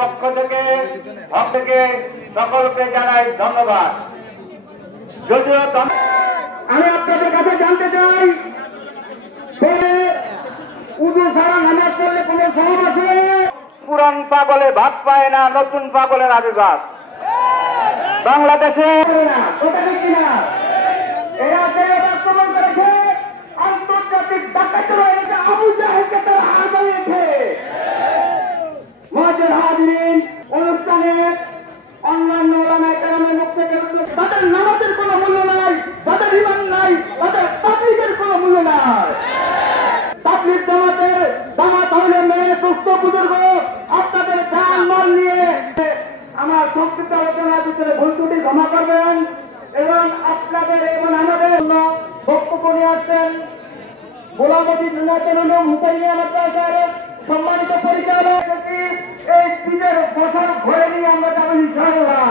পক্ষ থেকে সকলকে জানাই ধন্যবাদ। যদিও আমি আপনাদের কাছে জানতে চাই, উজু ছাড়া নামাজ পড়লে কোন সব আছে? পুরান পাগলে ভাত পায় না, নতুন পাগলের আবির্ভাব বাংলাদেশে। এরা আক্রমণ করেছে, আন্তর্জাতিক ডাকাতেরা আবু জাহেলকে তারা আগাইয়েছে। মহাজের হাজিরিন, অনুষ্ঠানে অন্যান্য ওলামায়ে কেরামের মুখ থেকে তাদের নামাজের কোনো মূল্য নাই, তাদের ঈমান নাই, তাদের তাবলীগের কোনো মূল্য নাই। তাবলীগ জামাতের দাওয়াত হইলে মেয়ে সুস্থ বুজুর্গ আপনাদের জান মাল নিয়ে আমার সংক্ষিপ্ত আলোচনার ভিতরে ভুল ত্রুটি ক্ষমা করবেন এবং আপনাদের এবং আমাদের জন্য বক্তব্য নিয়ে আসছেন গোলামতি হুসাইনিয়া মাদ্রাসার সম্মানিত পরিচালক। এই পীরের বছর ভরে নিয়ে আমরা যাবো ইনশাআল্লাহ।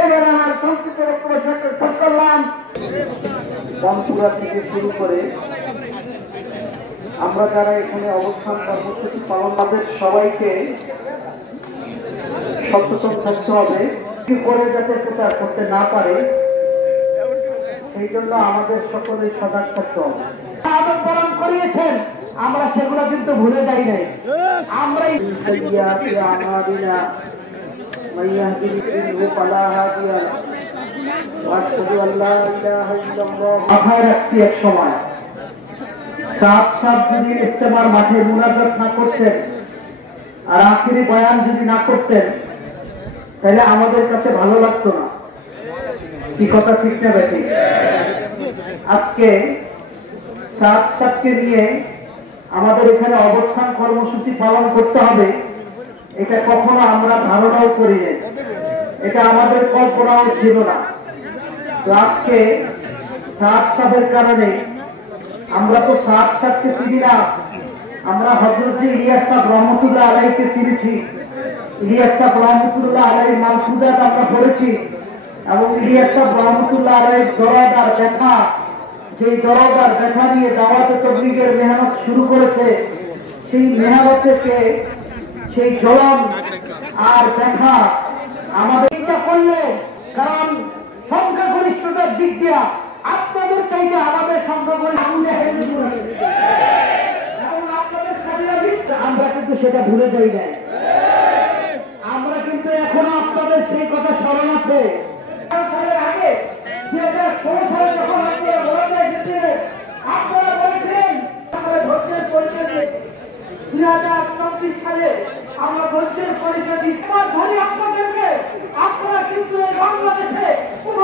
এবারে আমার সংক্ষিপ্ত বক্তব্য শেষ করলাম। রামপুরা থেকে শুরু করে আমরা যারা এখানে অবস্থান কর্মসূচি পালন, তাদের সবাইকে সচেতন থাকতে হবে, কি করে যাতে প্রচার করতে না পারে সেই জন্য আমাদের সকলেই সজাগ থাকতে হবে। আদব পালন করিয়েছেন, আমরা সেগুলো কিন্তু ভুলে যাই নাই। আমরাই মাথায় রাখছি এক সময় সাত যদি ইস্তেমার মাঠে মুনাজাত না করতেন আর আখিরি বয়ান যদি না করতেন তাহলে আমাদের কাছে ভালো লাগতো না। কি কথা ঠিক না বেঠিক? আজকে সাতকে নিয়ে আমাদের এখানে অবস্থান কর্মসূচি পালন করতে হবে, এটা কখনো আমরা ধারণাও করি না, এটা আমাদের কল্পনাও ছিল না। তো আজকে সাতের কারণে আমরা তো সাতকে চিনি না, আমরা হযরত ইলিয়াস সাহেব রহমতুল্লাহ আলাইহিকে চিনেছি। ইলিয়াস সাহেব রহমতুল্লাহ আলাইহির মানসুজাত আমরা পড়েছি এবং ইলিয়াস সাহেব রহমতুল্লাহ আলাইহির দরদ আর ব্যথা, যে দরদ আর ব্যথা নিয়ে দাওয়াতে তাবলীগের মেহনত শুরু করেছে, সেই মেহনত থেকে সেই জ্বলন আর ব্যথা আমাদের ইচ্ছা করলে, কারণ সংখ্যাগরিষ্ঠতার দিক দিয়া আপনাদের চাইতে আমাদের সংখ্যাগরিষ্ঠ আমরা কিন্তু সেটা ভুলে যাই নাই। আমরা কিন্তু এখনো আপনাদের সেই কথা স্মরণ আছে। আগে 2016 সালে যখন আপনারা বলেছিলেন ধৈর্যের পরিচয়, 2024 সালে আমরা ধৈর্যের পরিচয় দিই। আপনাদেরকে আপনারা কিন্তু এই বাংলাদেশে কোন